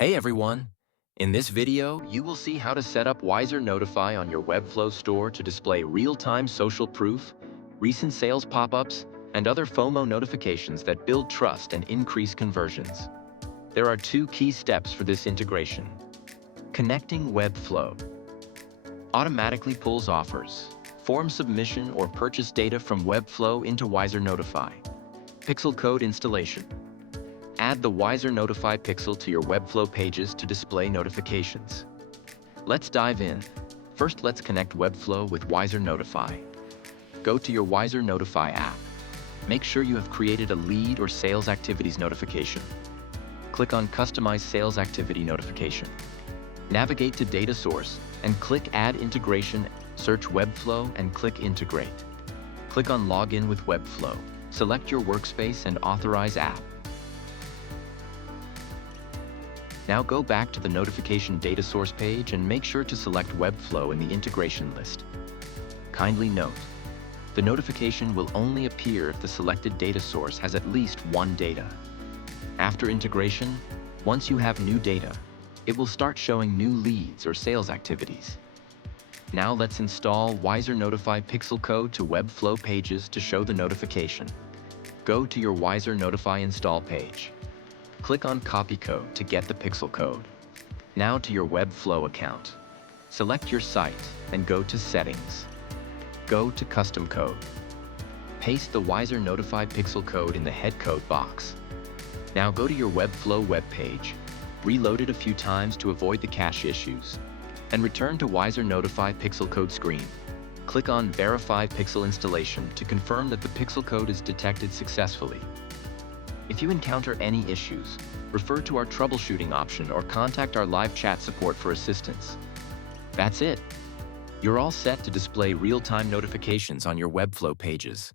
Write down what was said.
Hey everyone! In this video, you will see how to set up WiserNotify on your Webflow store to display real-time social proof, recent sales pop-ups, and other FOMO notifications that build trust and increase conversions. There are two key steps for this integration. Connecting Webflow automatically pulls offers, form submission or purchase data from Webflow into WiserNotify. Pixel code installation. Add the WiserNotify pixel to your Webflow pages to display notifications. Let's dive in. First, let's connect Webflow with WiserNotify. Go to your WiserNotify app. Make sure you have created a lead or sales activities notification. Click on Customize Sales Activity Notification. Navigate to Data Source and click Add Integration. Search Webflow and click Integrate. Click on Login with Webflow. Select your workspace and authorize app. Now go back to the notification data source page and make sure to select Webflow in the integration list. Kindly note, the notification will only appear if the selected data source has at least one data. After integration, once you have new data, it will start showing new leads or sales activities. Now let's install WiserNotify pixel code to Webflow pages to show the notification. Go to your WiserNotify install page. Click on Copy Code to get the pixel code. Now to your Webflow account. Select your site and go to Settings. Go to Custom Code. Paste the WiserNotify pixel code in the head code box. Now go to your Webflow web page, reload it a few times to avoid the cache issues, and return to WiserNotify pixel code screen. Click on Verify Pixel Installation to confirm that the pixel code is detected successfully. If you encounter any issues, refer to our troubleshooting option or contact our live chat support for assistance. That's it. You're all set to display real-time notifications on your Webflow pages.